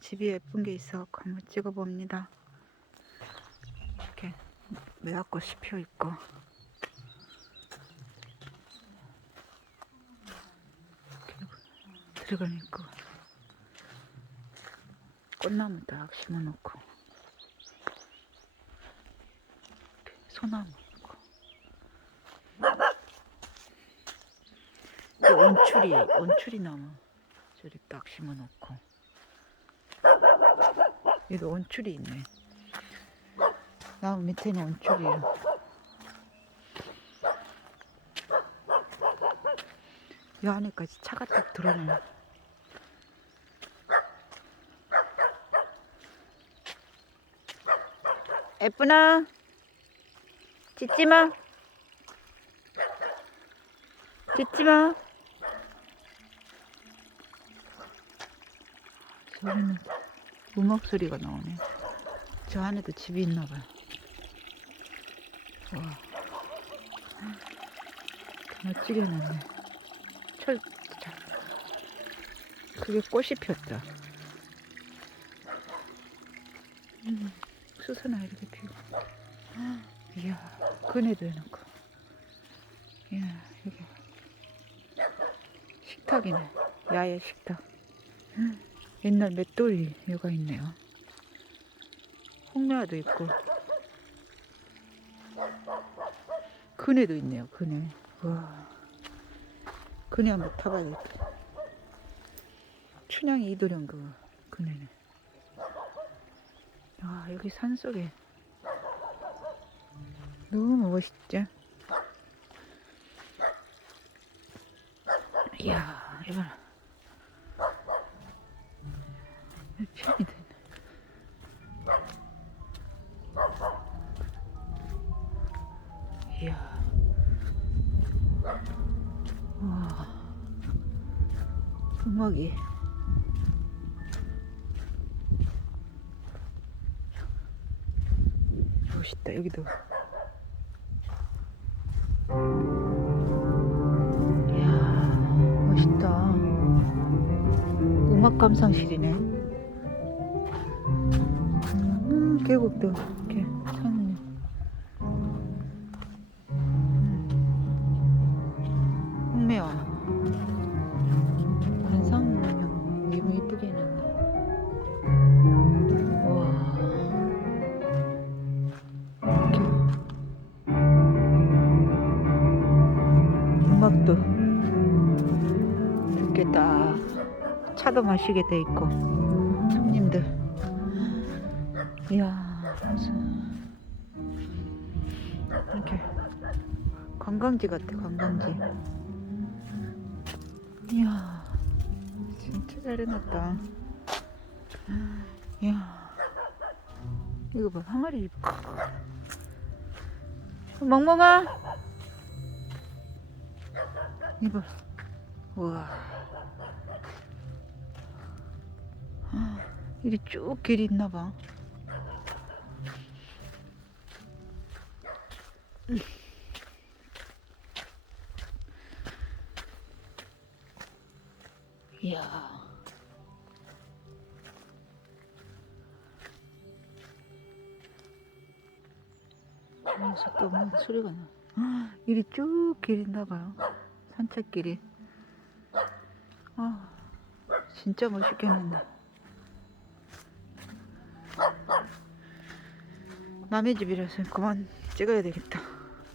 집이 예쁜 게 있어. 한번 찍어봅니다. 이렇게 매화꽃이 피어 있고. 이렇게 들어가 있고. 꽃나무 딱 심어놓고. 소나무 있고. 이 원추리 원추리 나무 저리 딱 심어놓고 여기도 원추리 있네. 나무 밑에는 원추리 이 안에까지 차가 딱 들어오네 예쁘나? 짖지마. 짖지마. 저기는 음악 소리가 나오네. 저 안에도 집이 있나봐요. 와. 멋지게 해놨네. 철 자, 그게 꽃이 피었다. 음, 수선화 이렇게 피고. 이야 그네도 해놓고. 이야 여기 식탁이네. 야외 식탁. 음, 옛날 맷돌이 여가 있네요. 홍매화도 있고. 그네도 있네요 그네. 와. 그네 한번 타봐야겠다. 춘향이 이도령 그 그네네. 아 여기 산 속에. 너무 멋있죠? 이야 이봐라 몇 편이 되네 이야 와 음악이 멋있다 여기도 이야 멋있다. 음악 감상실이네 음, 계곡도 이렇게 찾네. 홍매화. 관상문명 너무 이쁘게 이렇게. 음악도 듣겠다 차도 마시게 돼 있고 손님들 이야 이렇게 관광지 같아 관광지. 이야 진짜 잘 해놨다. 이야. 이거 봐 항아리 멍멍아! 이봐. 우와. 아, 이리 쭉 길이 있나봐 이야. 여기서 또뭐 소리가 나. 아, 이리 쭉 길이 있나봐요. 산책길이. 아 진짜 멋있게 해놨네 남의 집이라서 그만 찍어야 되겠다